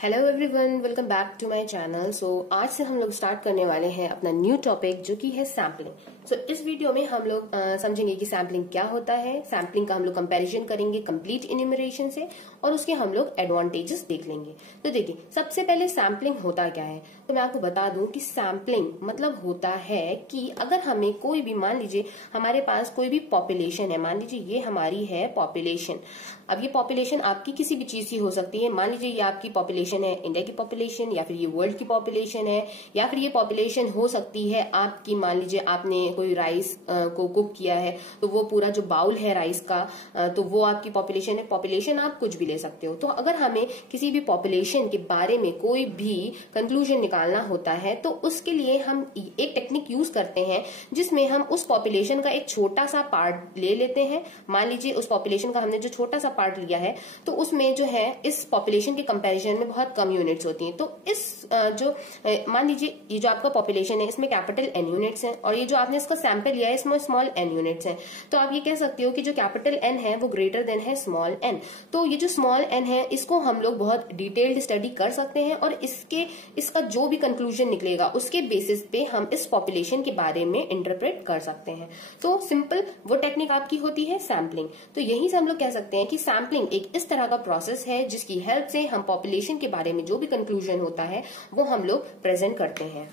Hello everyone, welcome back to my channel. आज से हम लोग स्टार्ट करने वाले हैं अपना न्यू टॉपिक जो कि है सैम्पलिंग। इस वीडियो में हम लोग समझेंगे कि सैम्पलिंग क्या होता है। सैम्पलिंग का हम लोग कंपैरिजन करेंगे कंप्लीट इन्यूमरेशन से और उसके हम लोग एडवांटेजेस देख लेंगे। तो देखिए, सबसे पहले सैम्पलिंग होता क्या है। तो मैं आपको बता दूं कि सैम्पलिंग मतलब होता है कि अगर हमें कोई भी, मान लीजिए हमारे पास कोई भी पॉपुलेशन है, मान लीजिए ये हमारी है पॉपुलेशन। अब ये पॉपुलेशन आपकी किसी भी चीज की हो सकती है। मान लीजिए ये आपकी पॉपुलेशन है इंडिया की पॉपुलेशन, या फिर ये वर्ल्ड की पॉपुलेशन है, या फिर ये पॉपुलेशन हो सकती है आपकी, मान लीजिए आपने कोई राइस को कुक किया है तो वो पूरा जो बाउल है राइस का, तो वो आपकी पॉपुलेशन है। पॉपुलेशन आप कुछ भी ले सकते हो। तो अगर हमें किसी भी पॉपुलेशन के बारे में कोई भी कंक्लूजन निकालना होता है तो उसके लिए हम एक टेक्निक यूज करते हैं जिसमें हम उस पॉपुलेशन का एक छोटा सा पार्ट ले लेते हैं। मान लीजिए उस पॉपुलेशन का हमने जो छोटा सा पार्ट लिया है तो उसमें जो है इस पॉपुलेशन के कंपैरिजन में बहुत कम यूनिट्स होती हैं। तो इस जो मान लीजिए ये जो आपका पॉपुलेशन है इसमें कैपिटल एन यूनिट्स हैं और ये जो आपने इसका सैंपल लिया है इसमें स्मॉल एन यूनिट्स हैं। तो आप ये कह सकते हो कि जो कैपिटल एन है वो ग्रेटर देन है स्मॉल एन। तो ये जो स्मॉल एन है इसको हम लोग बहुत डिटेल्ड स्टडी कर सकते हैं और इसका जो भी कंक्लूजन निकलेगा उसके बेसिस पे हम इस पॉपुलेशन के बारे में इंटरप्रेट कर सकते हैं। तो सिंपल वो टेक्निक आपकी होती है सैम्पलिंग। तो यही से हम लोग कह सकते हैं कि सैम्पलिंग एक इस तरह का प्रोसेस है जिसकी हेल्प से हम पॉपुलेशन के बारे में जो भी कंक्लूजन होता है वो हम लोग प्रेजेंट करते हैं।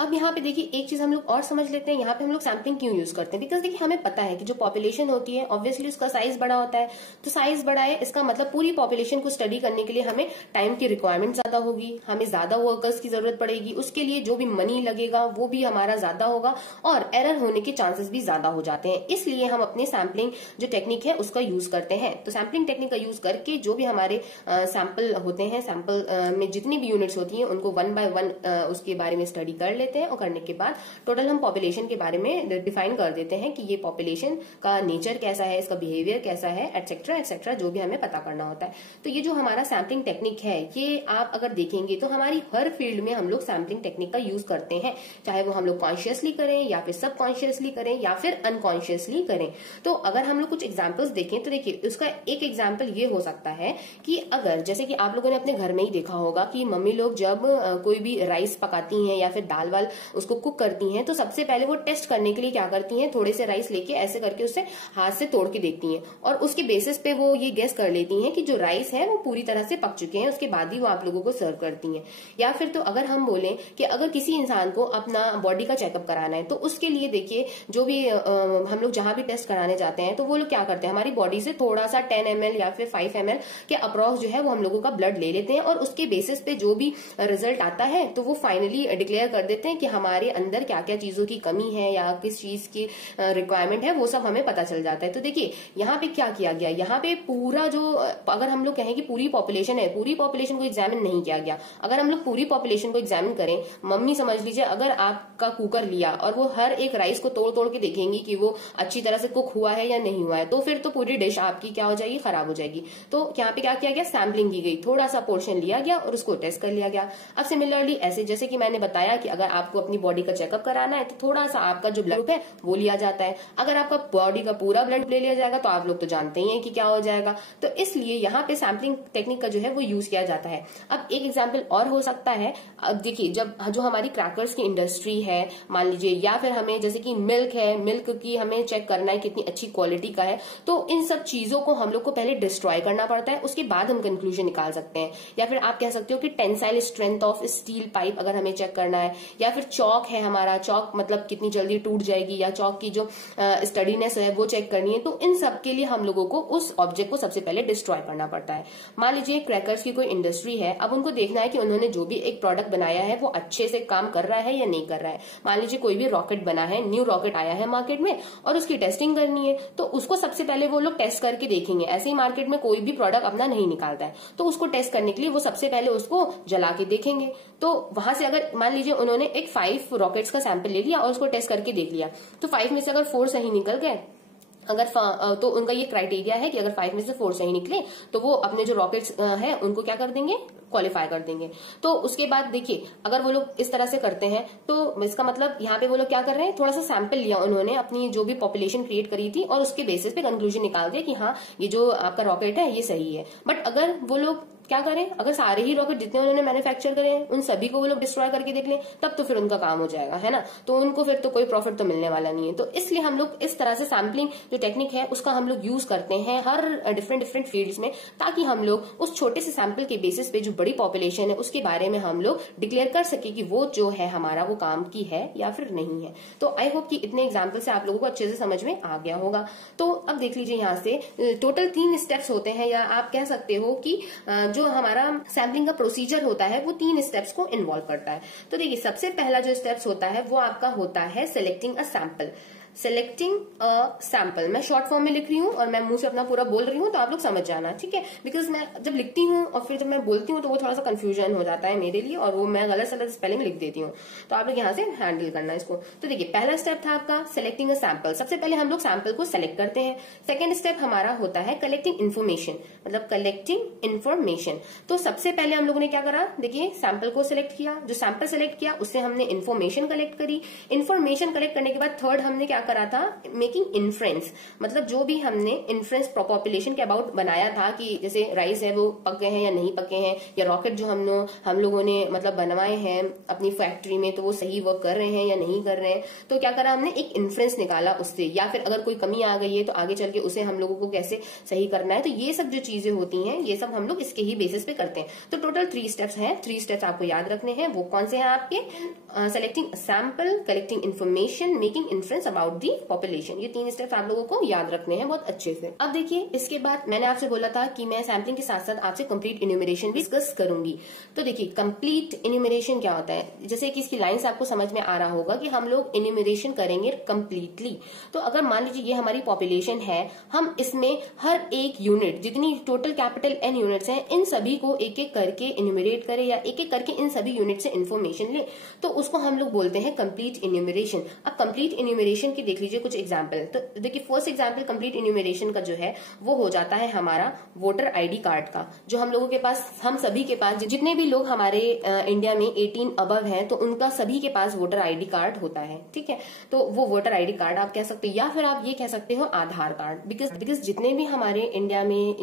अब यहाँ पे देखिए एक चीज हम लोग और समझ लेते हैं, यहाँ पे हम लोग सैम्पलिंग क्यों यूज करते हैं। बिकॉज देखिए हमें पता है कि जो पॉपुलेशन होती है ऑब्वियसली उसका साइज बड़ा होता है। तो साइज बड़ा है इसका मतलब पूरी पॉपुलेशन को स्टडी करने के लिए हमें टाइम की रिक्वायरमेंट ज्यादा होगी, हमें ज्यादा वर्कर्स की जरूरत पड़ेगी, उसके लिए जो भी मनी लगेगा वो भी हमारा ज्यादा होगा और एरर होने के चांसेस भी ज्यादा हो जाते हैं। इसलिए हम अपने सैम्पलिंग जो टेक्निक है उसका यूज करते हैं। तो सैम्पलिंग टेक्निक का यूज करके जो भी हमारे सैंपल होते हैं, सैंपल में जितनी भी यूनिट्स होती हैं उनको वन बाय वन उसके बारे में स्टडी कर लेते हैं और करने के बाद टोटल हम पॉपुलेशन के बारे में डिफाइन कर देते हैं कि ये पॉपुलेशन का नेचर कैसा है, इसका बिहेवियर कैसा है, एटसेट्रा एटसेट्रा, जो भी हमें पता करना होता है। तो ये जो हमारा सैम्पलिंग टेक्निक है ये आप अगर देखेंगे तो हमारी हर फील्ड में हम लोग सैम्पलिंग टेक्निक का यूज करते हैं, चाहे वो हम लोग कॉन्शियसली करें या फिर सबकॉन्शियसली करें या फिर अनकॉन्शियसली करें। तो अगर हम लोग कुछ एग्जाम्पल्स देखें तो देखिए उसका एक एग्जाम्पल ये हो सकता है कि अगर जैसे कि आप लोगों ने अपने घर में ही देखा होगा कि मम्मी लोग जब कोई भी राइस पकाती हैं या फिर दाल वाल उसको कुक करती हैं तो सबसे पहले वो टेस्ट करने के लिए क्या करती हैं, थोड़े से राइस लेके ऐसे करके उससे हाथ से तोड़ के देखती हैं और उसके बेसिस पे वो ये गेस कर लेती हैं कि जो राइस है वो पूरी तरह से पक चुके हैं, उसके बाद ही वो आप लोगों को सर्व करती हैं। या फिर तो अगर हम बोलें कि अगर किसी इंसान को अपना बॉडी का चेकअप कराना है तो उसके लिए देखिए जो भी हम लोग जहां भी टेस्ट कराने जाते हैं तो वो लोग क्या करते हैं, हमारी बॉडी से थोड़ा सा 10 ml या फिर 5 ml के अप्रॉक्स जो है वो हम लोगों का ब्लड ले लेते हैं और उसके बेसिस पे जो भी रिजल्ट आता है तो वो फाइनली डिक्लेयर कर देते हैं कि हमारे अंदर क्या क्या चीजों की कमी है या किस चीज की रिक्वायरमेंट है, वो सब हमें पता चल जाता है। तो देखिए यहाँ पे क्या किया गया, यहाँ पे पूरा जो अगर हम लोग कहें कि पूरी पॉपुलेशन है, पूरी पॉपुलेशन को एग्जामिन नहीं किया गया। अगर हम लोग पूरी पॉपुलेशन को एग्जामिन करें, मम्मी समझ लीजिए अगर आपका कुकर लिया और वो हर एक राइस को तोड़ तोड़ के देखेंगी कि वो अच्छी तरह से कुक हुआ है या नहीं हुआ है, तो फिर तो पूरी डिश आपकी क्या हो जाएगी, खराब हो जाएगी। तो यहाँ पे क्या किया गया, सैम्पलिंग की गई, थोड़ा सा पोर्शन लिया गया और उसको टेस्ट कर लिया गया। अब सिमिलरली ऐसे जैसे कि मैंने बताया कि अगर आपको अपनी बॉडी का चेकअप कराना है तो थोड़ा सा आपका जो ब्लड ग्रुप है वो लिया जाता है। अगर आपका बॉडी का पूरा ब्लड ले लिया जाएगा तो आप लोग तो जानते ही हैं कि क्या हो जाएगा। तो इसलिए यहाँ पे सैम्पलिंग टेक्निक का जो है वो यूज किया जाता है। अब एक एग्जांपल और हो सकता है, अब देखिए जब जो हमारी क्रैकर्स की इंडस्ट्री है मान लीजिए, या फिर हमें जैसे कि मिल्क है, मिल्क की हमें चेक करना है कितनी अच्छी क्वालिटी का है, तो इन सब चीजों को हम लोग को पहले डिस्ट्रॉय करना पड़ता है, उसके बाद हम कंक्लूजन निकाल सकते हैं। या फिर आप कह सकते हो कि tensile strength of steel pipe अगर हमें चेक करना है, या फिर चौक है हमारा, चौक मतलब कितनी जल्दी टूट जाएगी, या चौक की जो स्टडीनेस है वो चेक करनी है। तो इन सब के लिए हम लोगों को उस ऑब्जेक्ट को सबसे पहले डिस्ट्रॉय करना पड़ता है। मान लीजिए क्रैकर्स की कोई इंडस्ट्री है, अब उनको देखना है कि उन्होंने जो भी एक प्रोडक्ट बनाया है वो अच्छे से काम कर रहा है या नहीं कर रहा है। मान लीजिए कोई भी रॉकेट बना है, न्यू रॉकेट आया है मार्केट में और उसकी टेस्टिंग करनी है, तो उसको सबसे पहले वो लोग टेस्ट करके देखेंगे। ऐसे ही मार्केट में कोई भी प्रोडक्ट अपना नहीं निकालता है, तो उसको टेस्ट करने के लिए वो सबसे पहले उसको जला के देखेंगे। तो वहां से अगर मान लीजिए उन्होंने एक 5 रॉकेट्स का सैंपल ले लिया और उसको टेस्ट करके देख लिया, तो 5 में से अगर 4 सही निकल गए, अगर तो उनका ये क्राइटेरिया है कि अगर 5 में से 4 सही निकले तो वो अपने जो रॉकेट्स है उनको क्या कर देंगे, क्वालिफाई कर देंगे। तो उसके बाद देखिए अगर वो लोग इस तरह से करते हैं तो इसका मतलब यहाँ पे वो लोग क्या कर रहे हैं, थोड़ा सा सैंपल लिया उन्होंने, अपनी जो भी पॉपुलेशन क्रिएट करी थी और उसके बेसिस पे कंक्लूजन निकाल दिया कि हाँ ये जो आपका रॉकेट है ये सही है। बट अगर वो लोग क्या करें, अगर सारे ही रॉकेट जितने उन्होंने मैन्युफैक्चर करे हैं उन सभी को वो लोग डिस्ट्रॉय करके देख लें, तब तो फिर उनका काम हो जाएगा, है ना। तो उनको फिर तो कोई प्रॉफिट तो मिलने वाला नहीं है। तो इसलिए हम लोग इस तरह से सैम्पलिंग जो टेक्निक है उसका हम लोग यूज करते हैं हर डिफरेंट फील्ड्स में, ताकि हम लोग उस छोटे से सैंपल के बेसिस पे जो बड़ी पॉपुलेशन है उसके बारे में हम लोग डिक्लेयर कर सके कि वो जो है हमारा वो काम की है या फिर नहीं है। तो आई होप कि इतने एग्जाम्पल से आप लोगों को अच्छे से समझ में आ गया होगा। तो अब देख लीजिए यहाँ से टोटल 3 स्टेप्स होते हैं, या आप कह सकते हो कि जो हमारा सैम्पलिंग का प्रोसीजर होता है वो 3 स्टेप्स को इन्वॉल्व करता है। तो देखिए सबसे पहला जो स्टेप्स होता है वो आपका होता है selecting a sample. Selecting a sample मैं शॉर्ट फॉर्म में लिख रही हूँ और मैं मुंह से अपना पूरा बोल रही हूँ, तो आप लोग समझ जाना, ठीक है। बिकॉज मैं जब लिखती हूँ और फिर जब मैं बोलती हूँ तो वो थोड़ा सा कंफ्यूजन हो जाता है मेरे लिए, और वो मैं गलत सलत स्पेलिंग लिख देती हूँ, तो आप लोग यहाँ से हैंडल करना इसको। तो देखिए पहला स्टेप था आपका सिलेक्टिंग अ सैंपल। सबसे पहले हम लोग सैंपल को सेलेक्ट करते हैं। सेकेंड स्टेप हमारा होता है कलेक्टिंग इन्फॉर्मेशन, मतलब कलेक्टिंग इन्फॉर्मेशन। तो सबसे पहले हम लोगों ने क्या करा, देखिए सैंपल को सिलेक्ट किया, जो सैंपल सेलेक्ट किया उससे हमने इन्फॉर्मेशन कलेक्ट करी। इन्फॉर्मेशन कलेक्ट करने के बाद थर्ड हमने क्या करा था, मेकिंग इन्फ्रेंस, मतलब जो भी हमने इन्फ्रेंस पॉपुलेशन के अबाउट बनाया था कि जैसे राइस है वो पक गए हैं या नहीं पके हैं, या रॉकेट जो हम लोगों ने मतलब बनवाए हैं अपनी फैक्ट्री में तो वो सही वर्क कर रहे हैं या नहीं कर रहे हैं। तो क्या करा हमने, एक इन्फ्रेंस निकाला उससे, या फिर अगर कोई कमी आ गई है तो आगे चल के उसे हम लोगों को कैसे सही करना है। तो ये सब जो चीजें होती हैं ये सब हम लोग इसके ही बेसिस पे करते हैं। तो टोटल 3 स्टेप्स हैं, 3 स्टेप्स आपको याद रखने हैं। वो कौन से हैं आपके, selecting sample, collecting information, making inference about the population. ये 3 स्टेप्स आप लोगों को याद रखने हैं बहुत अच्छे से। अब देखिए इसके बाद मैंने आपसे बोला था कि मैं सैम्पलिंग के साथ साथ आपसे कंप्लीट इन्यूमरेशन भी डिस्कस करूंगी। तो देखिए कंप्लीट इन्यूमरेशन क्या होता है, जैसे कि इसकी लाइन से आपको समझ में आ रहा होगा कि हम लोग इन्यूमरेशन करेंगे कंप्लीटली। तो अगर मान लीजिए ये हमारी पॉपुलेशन है, हम इसमें हर एक यूनिट, जितनी टोटल कैपिटल N यूनिट्स हैं, इन सभी को एक एक करके इन्यूमरेट करें या एक एक करके इन सभी यूनिट से इन्फॉर्मेशन ले, तो उसको हम लोग बोलते हैं कंप्लीट इन्यूमरेशन। अब कंप्लीट इन्यूमरेशन की देख लीजिए कुछ एग्जाम्पल। तो देखिए फर्स्ट एग्जाम्पल कंप्लीट इन्यूमरेशन का जो है वो हो जाता है हमारा वोटर आईडी कार्ड का, जो हम लोगों के पास, हम सभी के पास, जितने भी लोग हमारे इंडिया में 18 अबव हैं तो उनका सभी के पास वोटर आईडी कार्ड होता है, ठीक है। तो वो वोटर आईडी कार्ड आप कह सकते हो, या फिर आप ये कह सकते हो आधार कार्ड, बिकॉज जितने भी हमारे इंडिया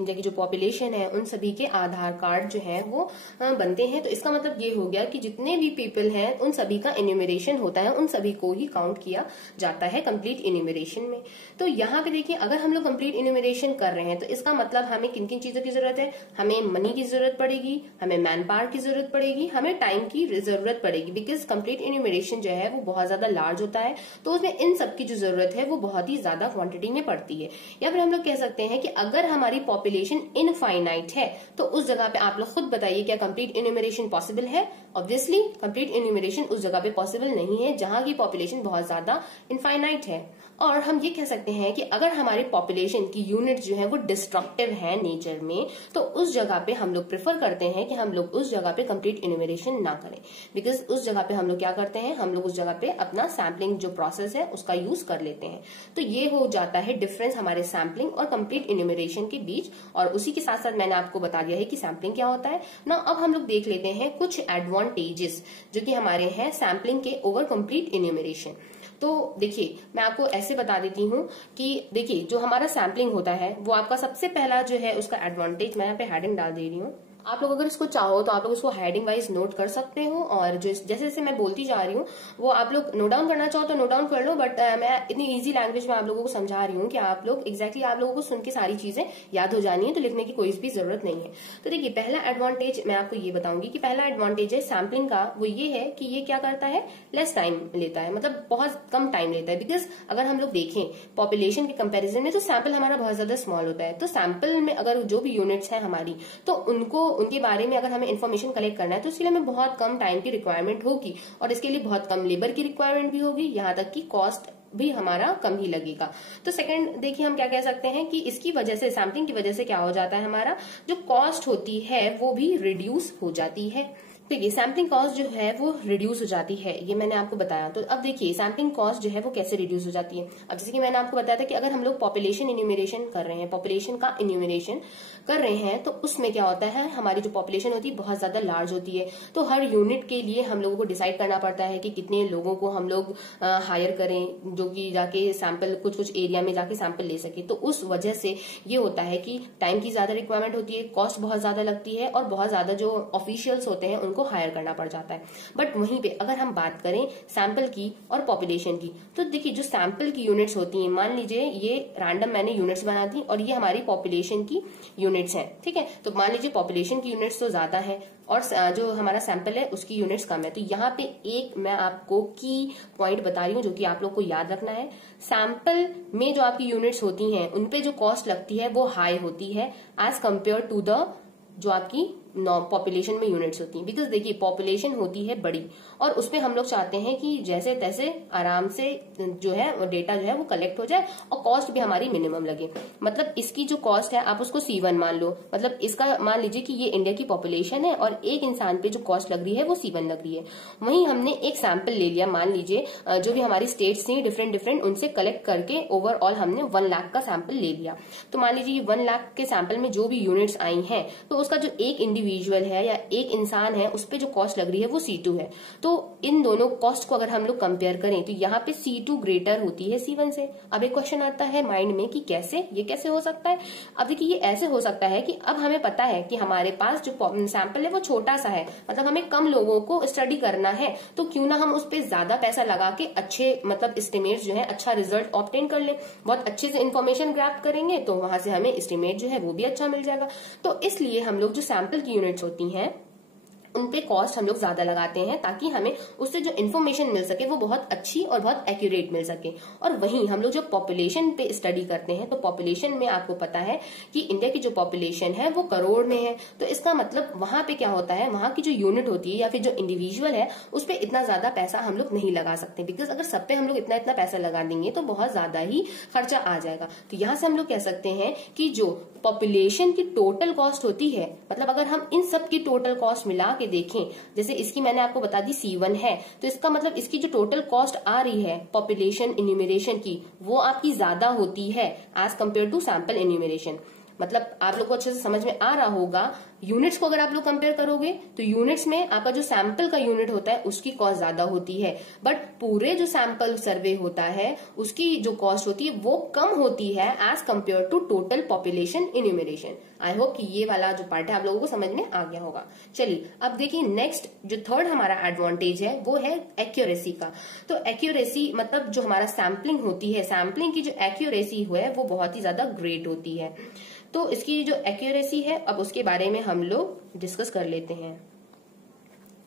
की जो पॉपुलेशन है उन सभी के आधार कार्ड जो है वो बनते हैं। तो इसका मतलब ये हो गया कि जितने भी पीपल हैं उन सभी का इन्यूमरेशन होता है, उन सभी को ही काउंट किया जाता है कंप्लीट इन्यूमरेशन में। तो यहाँ पे देखिए अगर हम लोग कंप्लीट इन्यूमरेशन कर रहे हैं तो इसका मतलब हमें किन किन चीजों की जरूरत है, हमें मनी की जरूरत पड़ेगी, हमें मैन पावर की जरूरत पड़ेगी, हमें टाइम की जरूरत पड़ेगी, बिकॉज कंप्लीट इन्यूमरेशन जो है वो बहुत ज्यादा लार्ज होता है, तो उसमें इन सब की जो जरूरत है वो बहुत ही ज्यादा क्वांटिटी में पड़ती है। या फिर हम लोग कह सकते हैं कि अगर हमारी पॉपुलेशन इनफाइनाइट है तो उस जगह पे आप लोग खुद बताइए क्या कंप्लीट इन्यूमरेशन पॉसिबल है। ऑब्वियसली कंप्लीट इन्यूमरेशन उस जगह पे पॉसिबल नहीं है जहां की पॉपुलेशन बहुत ज्यादा इनफाइनाइट है। और हम ये कह सकते हैं कि अगर हमारी पॉपुलेशन की यूनिट जो है वो डिस्ट्रक्टिव है नेचर में, तो उस जगह पे हम लोग प्रेफर करते हैं कि हम लोग उस जगह पे कंप्लीट इन्यूमरेशन ना करें, बिकॉज उस जगह पे हम लोग क्या करते हैं, हम लोग उस जगह पे अपना सैम्पलिंग जो प्रोसेस है उसका यूज कर लेते हैं। तो ये हो जाता है डिफरेंस हमारे सैम्पलिंग और कंप्लीट इन्यूमरेशन के बीच। और उसी के साथ साथ मैंने आपको बता दिया है कि सैम्पलिंग क्या होता है ना। अब हम लोग देख लेते हैं कुछ एडवांटेजेस जो कि हमारे हैं सैम्पलिंग के ओवर कंप्लीट इन्यूमरेशन। तो देखिए मैं आपको ऐसे बता देती हूँ कि देखिए जो हमारा सैम्पलिंग होता है वो आपका सबसे पहला जो है उसका एडवांटेज, मैं यहाँ पे हेडिंग डाल दे रही हूँ। आप लोग अगर इसको चाहो तो आप लोग इसको हेडिंग वाइज नोट कर सकते हो, और जो जैसे जैसे मैं बोलती जा रही हूँ वो आप लोग नोट डाउन करना चाहो तो नोट डाउन कर लो, बट मैं इतनी इजी लैंग्वेज में आप लोगों को समझा रही हूँ कि आप लोग एग्जैक्टली आप लोगों को सुन के सारी चीजें याद हो जानी है, तो लिखने की कोई भी जरूरत नहीं है। तो देखिए पहला एडवांटेज मैं आपको ये बताऊंगी कि पहला एडवांटेज है सैम्पलिंग का, वो ये है कि ये क्या करता है, लेस टाइम लेता है, मतलब बहुत कम टाइम लेता है। बिकॉज अगर हम लोग देखें पॉपुलेशन के कंपेरिजन में तो सैंपल हमारा बहुत ज्यादा स्मॉल होता है। तो सैंपल में अगर जो भी यूनिट्स हैं हमारी, तो उनके बारे में अगर हमें इन्फॉर्मेशन कलेक्ट करना है तो इसलिए हमें बहुत कम टाइम की रिक्वायरमेंट होगी, और इसके लिए बहुत कम लेबर की रिक्वायरमेंट भी होगी, यहाँ तक कि कॉस्ट भी हमारा कम ही लगेगा। तो सेकंड देखिए हम क्या कह सकते हैं कि इसकी वजह से, सैम्पलिंग की वजह से क्या हो जाता है, हमारा जो कॉस्ट होती है वो भी रिड्यूस हो जाती है, देखिए सैम्पलिंग कॉस्ट जो है वो रिड्यूस हो जाती है, ये मैंने आपको बताया। तो अब देखिए सैम्पलिंग कॉस्ट जो है वो कैसे रिड्यूस हो जाती है। अब जैसे कि मैंने आपको बताया था कि अगर हम लोग पॉपुलेशन इन्यूमरेशन कर रहे हैं, पॉपुलेशन का इन्यूमरेशन कर रहे हैं, तो उसमें क्या होता है, हमारी जो पॉपुलेशन होती है बहुत ज्यादा लार्ज होती है। तो हर यूनिट के लिए हम लोगों को डिसाइड करना पड़ता है कि कितने लोगों को हम लोग हायर करें, जो कि जाके सैंपल कुछ एरिया में जाके सैंपल ले सके। तो उस वजह से ये होता है कि टाइम की ज्यादा रिक्वायरमेंट होती है, कॉस्ट बहुत ज्यादा लगती है, और बहुत ज्यादा जो ऑफिशियल्स होते हैं उनको हायर करना पड़ जाता है। बट वहीं पे अगर हम बात करें सैंपल की और पॉपुलेशन की, तो देखिए जो सैंपल की यूनिट्स होती हैं, मान लीजिए ये रैंडम मैंने यूनिट्स बना दी और ये हमारी पॉपुलेशन की यूनिट्स हैं, ठीक है। तो मान लीजिए पॉपुलेशन की यूनिट्स तो ज्यादा है और जो हमारा सैंपल है उसकी यूनिट्स कम है। तो यहाँ पे एक मैं आपको की पॉइंट बता रही हूँ जो कि आप लोग को याद रखना है। सैंपल में जो आपकी यूनिट्स होती हैं उनपे जो कॉस्ट लगती है वो हाई होती है एज कम्पेयर टू द जो आपकी पॉपुलेशन में यूनिट्स होती हैं। बिकॉज देखिए पॉपुलेशन होती है बड़ी और उसमें हम लोग चाहते हैं कि जैसे तैसे आराम से जो है डेटा जो है वो कलेक्ट हो जाए और कॉस्ट भी हमारी मिनिमम लगे। मतलब इसकी जो कॉस्ट है आप उसको C1 मान लो, मतलब इसका मान लीजिए कि ये इंडिया की पॉपुलेशन है और एक इंसान पे जो कॉस्ट लग रही है वो C1 लग रही है। वहीं हमने एक सैंपल ले लिया, मान लीजिए जो भी हमारी स्टेट्स थी डिफरेंट उनसे कलेक्ट करके ओवरऑल हमने 1 लाख का सैंपल ले लिया। तो मान लीजिए 1 लाख के सैंपल में जो भी यूनिट्स आई हैं तो उसका जो एक इंडिविजुअल है या एक इंसान है उस पे जो कॉस्ट लग रही है वो C2 है। तो इन दोनों कॉस्ट को अगर हम लोग कंपेयर करें तो यहाँ पे C2 ग्रेटर होती है C1 से। अब एक क्वेश्चन आता है माइंड में कि कैसे, ये कैसे हो सकता है। अब देखिए ये ऐसे हो सकता है कि अब हमें पता है कि हमारे पास जो सैंपल है वो छोटा सा है, मतलब हमें कम लोगों को स्टडी करना है, तो क्यों ना हम उस पर ज्यादा पैसा लगा के अच्छे मतलब एस्टिमेट जो है अच्छा रिजल्ट ऑब्टेन कर ले। बहुत अच्छे से इन्फॉर्मेशन ग्रैब करेंगे तो वहां से हमें एस्टिमेट जो है वो भी अच्छा मिल जाएगा। तो इसलिए हम लोग जो सैंपल की यूनिट्स होती हैं उनपे कॉस्ट हम लोग ज्यादा लगाते हैं ताकि हमें उससे जो इन्फॉर्मेशन मिल सके वो बहुत अच्छी और बहुत एक्यूरेट मिल सके। और वहीं हम लोग जो पॉपुलेशन पे स्टडी करते हैं तो पॉपुलेशन में आपको पता है कि इंडिया की जो पॉपुलेशन है वो करोड़ में है। तो इसका मतलब वहां पे क्या होता है, वहां की जो यूनिट होती है या फिर जो इंडिविजुअल है उस पर इतना ज्यादा पैसा हम लोग नहीं लगा सकते। बिकॉज अगर सब पे हम लोग इतना इतना पैसा लगा देंगे तो बहुत ज्यादा ही खर्चा आ जाएगा। तो यहाँ से हम लोग कह सकते हैं कि जो पॉपुलेशन की टोटल कॉस्ट होती है, मतलब अगर हम इन सब की टोटल कॉस्ट मिला के देखें, जैसे इसकी मैंने आपको बता दी C1 है, तो इसका मतलब इसकी जो टोटल कॉस्ट आ रही है पॉपुलेशन इन्यूमरेशन की वो आपकी ज्यादा होती है as compare to sample enumeration. मतलब आप लोग को अच्छे से समझ में आ रहा होगा। यूनिट्स को अगर आप लोग कंपेयर करोगे तो यूनिट्स में आपका जो सैंपल का यूनिट होता है उसकी कॉस्ट ज्यादा होती है, बट पूरे जो सैंपल सर्वे होता है उसकी जो कॉस्ट होती है वो कम होती है as compare to total population enumeration. I hope कि ये वाला जो पार्ट है आप लोगों को समझ में आ गया होगा। चलिए अब देखिए नेक्स्ट जो थर्ड हमारा एडवांटेज है वो है एक्यूरेसी का। तो एक्यूरेसी मतलब जो हमारा सैंपलिंग होती है, सैंपलिंग की जो एक्यूरेसी है वो बहुत ही ज्यादा ग्रेट होती है। तो इसकी जो एक्यूरेसी है अब उसके बारे में हम लोग डिस्कस कर लेते हैं,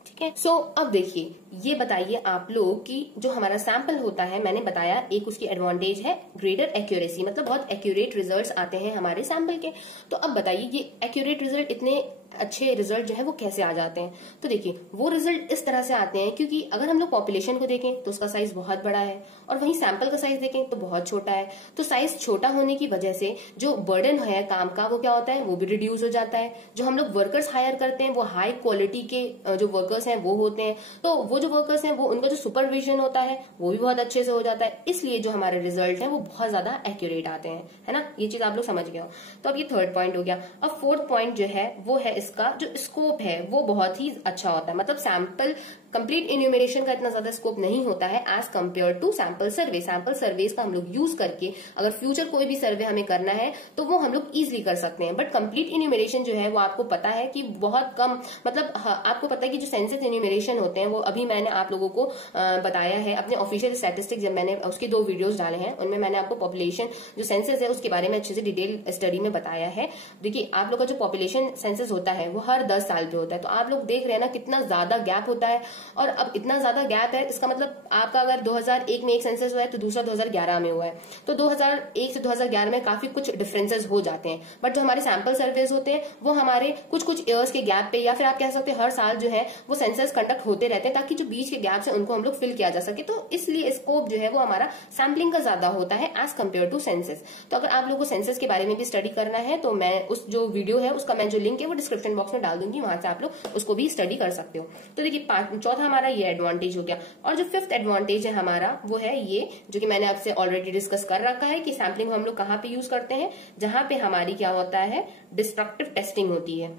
ठीक है। सो अब देखिए ये बताइए आप लोग कि जो हमारा सैंपल होता है, मैंने बताया एक उसकी एडवांटेज है ग्रेटर एक्यूरेसी, मतलब बहुत एक्यूरेट रिजल्ट्स आते हैं हमारे सैंपल के। तो अब बताइए ये एक्यूरेट रिजल्ट इतने अच्छे रिजल्ट जो है वो कैसे आ जाते हैं। तो देखिए वो रिजल्ट इस तरह से आते हैं क्योंकि अगर हम लोग पॉपुलेशन को देखें तो उसका साइज बहुत बड़ा है और वहीं सैंपल का साइज देखें तो बहुत छोटा है। तो साइज छोटा होने की वजह से जो बर्डन है काम का वो क्या होता है, वो भी रिड्यूस हो जाता है। जो हम लोग वर्कर्स हायर करते हैं वो हाई क्वालिटी के जो वर्कर्स हैं वो होते हैं, तो वो जो वर्कर्स हैं वो उनका जो सुपरविजन होता है वो भी बहुत अच्छे से हो जाता है। इसलिए जो हमारे रिजल्ट है वो बहुत ज्यादा एक्यूरेट आते हैं, है ना। ये चीज आप लोग समझ गए हो। तो अब ये थर्ड पॉइंट हो गया। अब फोर्थ पॉइंट जो है वो है इसका जो स्कोप है वो बहुत ही अच्छा होता है। मतलब सैंपल कंप्लीट इन्यूमरेशन का इतना ज्यादा स्कोप नहीं होता है as compare to sample survey. Sample surveys का हम लोग यूज करके अगर फ्यूचर कोई भी सर्वे हमें करना है तो वो हम लोग इजिली कर सकते हैं। बट कंप्लीट इन्यूमरेशन जो है वो आपको पता है कि बहुत कम, मतलब आपको पता है कि जो सेंसस इन्यूमरेशन होते हैं वो अभी मैंने आप लोगों को बताया है अपने ऑफिशियल स्टैटिस्टिक्स, जब मैंने उसके 2 वीडियोस डाले हैं उनमें मैंने आपको पॉपुलेशन जो सेंसस है उसके बारे में अच्छे से डिटेल स्टडी में बताया है। देखिए आप लोग का जो पॉपुलेशन सेंसस होता है वो हर 10 साल पे होता है। तो आप लोग देख रहे हैं ना कितना ज्यादा गैप होता है। और अब इतना ज्यादा गैप है इसका मतलब आपका अगर 2001 में एक सेंसस हुआ है तो दूसरा 2011 में हुआ है, तो 2001 से 2011 में काफी कुछ डिफरेंसेस हो जाते हैं। बट जो हमारे सैंपल सर्वेज होते हैं वो हमारे कुछ कुछ ईयर्स के गैप पे या फिर आप कह सकते हैं हर साल जो है वो सेंसस कंडक्ट होते रहते हैं ताकि जो बीच के गैप्स है उनको हम लोग फिल किया जा सके। तो इसलिए स्कोप जो है वो हमारा सैंपलिंग का ज्यादा होता है एज कम्पेयर टू सेंसस। तो अगर आप लोगों को सेंसस के बारे में भी स्टडी करना है तो मैं उस जो वीडियो है उसका मैं जो लिंक है वो डिस्क्रिप्शन डिस्क्रिप्शन बॉक्स में डाल दूंगी, वहां से आप लोग उसको भी स्टडी कर सकते हो। तो देखिए चौथा हमारा ये एडवांटेज हो गया। और जो फिफ्थ एडवांटेज है हमारा वो है ये, जो कि मैंने आपसे ऑलरेडी डिस्कस कर रखा है कि सैम्पलिंग हम लोग कहाँ पे यूज करते हैं, जहां पे हमारी क्या होता है, डिस्ट्रक्टिव टेस्टिंग होती है।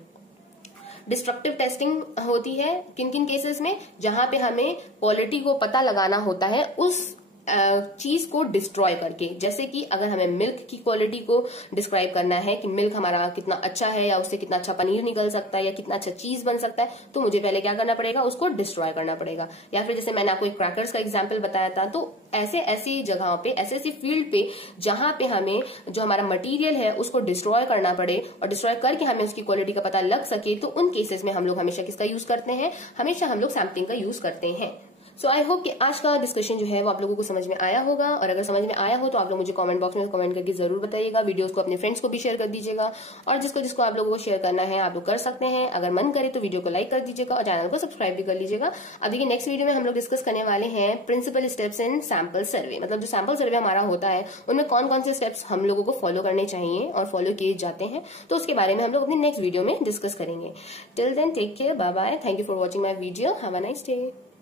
डिस्ट्रक्टिव टेस्टिंग होती है किन किन केसेस में, जहां पे हमें क्वालिटी को पता लगाना होता है उस चीज को डिस्ट्रॉय करके। जैसे कि अगर हमें मिल्क की क्वालिटी को डिस्क्राइब करना है कि मिल्क हमारा कितना अच्छा है या उससे कितना अच्छा पनीर निकल सकता है या कितना अच्छा चीज बन सकता है, तो मुझे पहले क्या करना पड़ेगा, उसको डिस्ट्रॉय करना पड़ेगा। या फिर जैसे मैंने आपको एक क्रैकर्स का एग्जाम्पल बताया था, तो ऐसे ऐसी जगहों पे, ऐसे ऐसी फील्ड पे जहां पे हमें जो हमारा मटेरियल है उसको डिस्ट्रॉय करना पड़े और डिस्ट्रॉय करके हमें उसकी क्वालिटी का पता लग सके, तो उन केसेस में हम लोग हमेशा किसका यूज करते हैं, हमेशा हम लोग सैम्पलिंग का यूज करते हैं। सो आई होप कि आज का डिस्कशन जो है वो आप लोगों को समझ में आया होगा, और अगर समझ में आया हो तो आप लोग मुझे कमेंट बॉक्स में कमेंट करके जरूर बताइएगा। वीडियोस को अपने फ्रेंड्स को भी शेयर कर दीजिएगा, और जिसको जिसको आप लोगों को शेयर करना है आप लोग कर सकते हैं। अगर मन करे तो वीडियो को लाइक कर दीजिएगा और चैनल को सब्सक्राइब भी कर लीजिएगा। अब देखिए नेक्स्ट वीडियो में हम लोग डिस्कस करने वाले हैं principal steps in sample survey, मतलब जो सैंपल सर्वे हमारा होता है उनमें कौन कौन से स्टेप्स हम लोगों को फॉलो करने चाहिए और फॉलो किए जाते हैं, तो उसके बारे में हम लोग अपनी नेक्स्ट वीडियो में डिस्कस करेंगे। Till then take care, bye bye, thank you for watching my video, have a nice day.